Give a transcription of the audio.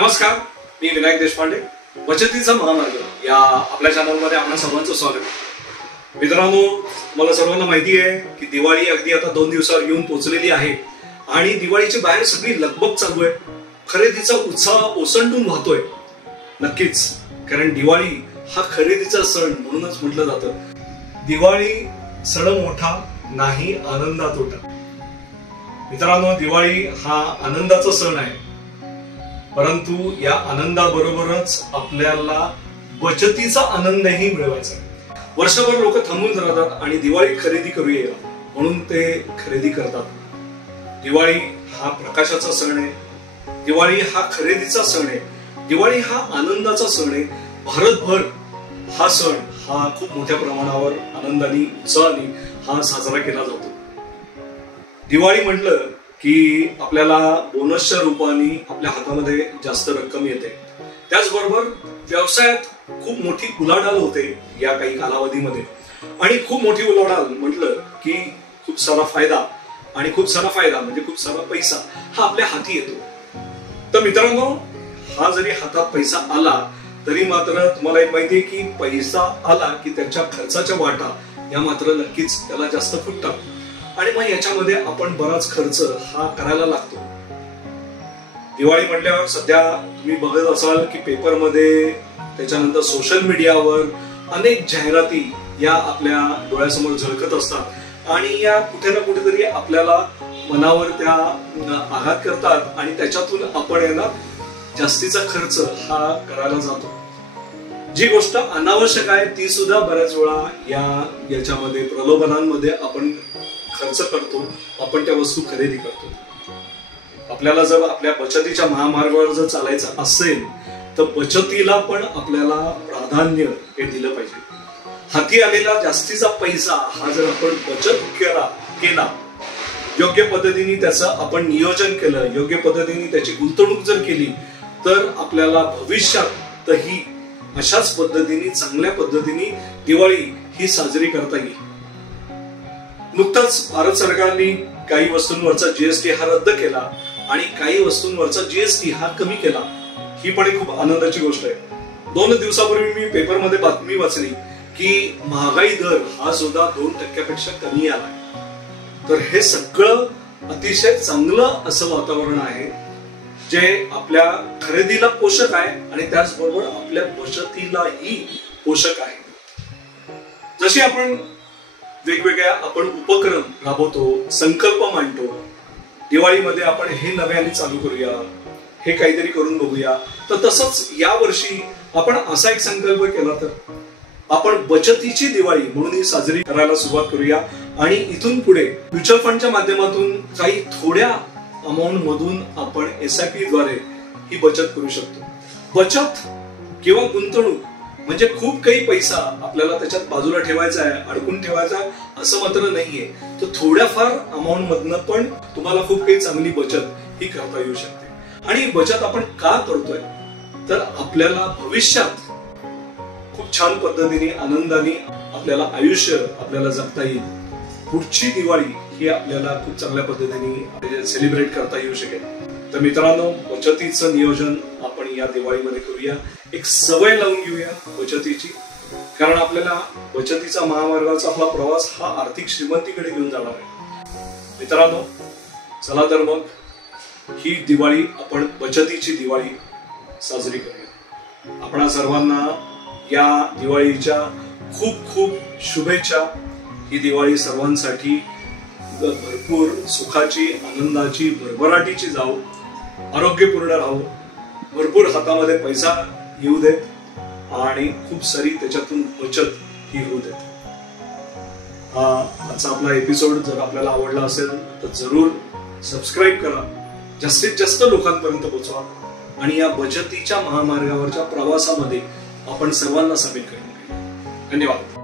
नमस्कार, मी विनायक देशपांडे. बचतीचा महामार्ग या आपल्या चॅनलमध्ये आपल्या सर्वांचं स्वागत. मित्रांनो, मला सर्वांना माहिती आहे की दिवाळी अगदी आता 2 दिवसावर येऊन पोहोचलेली आहे आणि दिवाळीची बाहेर सगळी लगबग चालू आहे. खरेदीचा उत्साह ओसंडून वाहतोय. नक्कीच, कारण दिवाळी हा खरेदीचा सण म्हणूनच म्हटलं जातं. दिवाळी सण मोठा नाही आनंदा तोटा. मित्रांनो, दिवाळी हा आनंदाचा सण आहे, परंतु या आनंदाबरोबरच आपल्याला बचतीचा आनंदही मिळवायचा. वर्षभर लोक थांबून राहतात आणि दिवाळी खरेदी करूया म्हणून ते खरेदी करतात. दिवाळी हा प्रकाशाचा सण आहे. दिवाळी हा खरेदीचा सण आहे. दिवाळी हा आनंदाचा सण आहे. भारतभर हा सण हा खूप मोठ्या प्रमाणावर आनंदाने उत्साहाने हा साजरा केला जातो. दिवाळी म्हटलं की आपल्याला बोनसच्या रूपाने आपल्या हातामध्ये जास्त रक्कम येते. त्याचबरोबर व्यवसायात खूप मोठी उलाढाल होते या काही कालावधीमध्ये. आणि खूप मोठी उलाढाल म्हटलं की खूप सारा फायदा, आणि खूप सारा फायदा म्हणजे खूप सारा पैसा हा आपल्या हाती येतो. तर मित्रांनो, हा जरी हातात पैसा आला तरी मात्र तुम्हाला एक माहिती आहे की पैसा आला की त्याच्या खर्चाच्या वाटा या मात्र नक्कीच त्याला जास्त फुटतात. आणि मग याच्यामध्ये आपण बराच खर्च हा करायला लागतो. दिवाळी म्हटल्यावर सध्या तुम्ही बघत असाल की पेपरमध्ये, त्याच्यानंतर सोशल मीडियावर अनेक जाहिराती या आपल्या डोळ्यासमोर झळकत असतात आणि या कुठे ना कुठेतरी आपल्याला मनावर त्या आघात करतात आणि त्याच्यातून आपण यांना जास्तीचा खर्च हा करायला जातो. जी गोष्ट अनावश्यक आहे ती सुद्धा बऱ्याच वेळा याच्यामध्ये प्रलोभनांमध्ये आपण खर्च करतो. आपण त्या वस्तू खरेदी करतो. आपल्याला जर आपल्या बचतीच्या महामार्गावर जर चालायचं असेल तर बचतीला पण आपल्याला प्राधान्य हे दिलं पाहिजे. हाती आलेला जास्तीचा पैसा हा जर आपण बचत केला, योग्य पद्धतीने त्याचं आपण नियोजन केलं, योग्य पद्धतीने त्याची गुंतवणूक जर केली तर आपल्याला भविष्यातही अशाच पद्धतीने, चांगल्या पद्धतीने दिवाळी ही साजरी करता येईल. नुकताच भारत सरकारने काही वस्तूंवरचा जीएसटी हा रद्द केला आणि काही वस्तूंवरचा जीएसटी हा कमी केला. ही पण एक खूप आनंदाची गोष्ट आहे. 2 दिवसापूर्वी मी पेपरमध्ये बातमी वाचली की महागाई दर हा सुद्धा 2% कमी आलाय. तर हे सगळं अतिशय चांगलं असं वातावरण आहे जे आपल्या खरेदीला पोषक आहे आणि त्याचबरोबर आपल्या बचतीलाही पोषक आहे. जशी आपण वेगवेगळ्या उपक्रम राबवतो, संकल्प मांडतो. दिवाळीमध्ये आपण हे नव्याने चालू करूया, हे काहीतरी करून बघूया. तर तसंच या वर्षी आपण असा एक संकल्प केला तर आपण बचतीची दिवाळी म्हणून ही साजरी करायला सुरुवात करूया आणि इथून पुढे म्युच्युअल फंडच्या माध्यमातून काही थोड्या अमाऊंट मधून आपण SIP द्वारे ही बचत करू शकतो. बचत किंवा गुंतवणूक म्हणजे खूप काही पैसा आपल्याला त्याच्यात बाजूला ठेवायचा आहे, अडकून ठेवायचा आहे असं मात्र नाहीये. तर थोड्याफार अमाऊंट मधनं पण तुम्हाला खूप काही चांगली बचत ही करता येऊ शकते. आणि बचत आपण का करतोय तर आपल्याला भविष्यात खूप छान पद्धतीने, आनंदाने आपल्याला आयुष्य आपल्याला जगता येईल. पुढची दिवाळी ही आपल्याला खूप चांगल्या पद्धतीने सेलिब्रेट करता येऊ शकेल. तर मित्रांनो, बचतीचं नियोजन आपण या दिवाळीमध्ये करूया. एक सवय लावून घेऊया बचतीची, कारण आपल्याला बचतीचा महामार्गाचा आपला प्रवास हा आर्थिक श्रीमंतीकडे घेऊन जाणार आहे. मित्रांनो, चला तर मग ही दिवाळी आपण बचतीची दिवाळी साजरी करूया. आपणा सर्वांना या दिवाळीच्या खूप खूप शुभेच्छा. ही दिवाळी सर्वांसाठी भरपूर सुखाची, आनंदाची, भरभराटीची जाऊ, आरोग्यपूर्ण राहू, भरपूर हातामध्ये पैसा येऊ देत आणि खूप सारी त्याच्यातून बचत ही होऊ देत. आजचा आपला एपिसोड जर आपल्याला आवडला असेल तर जरूर सबस्क्राईब करा, जास्तीत जास्त लोकांपर्यंत पोहोचवा आणि या बचतीच्या महामार्गावरच्या प्रवासामध्ये आपण सर्वांना सामील करू. धन्यवाद.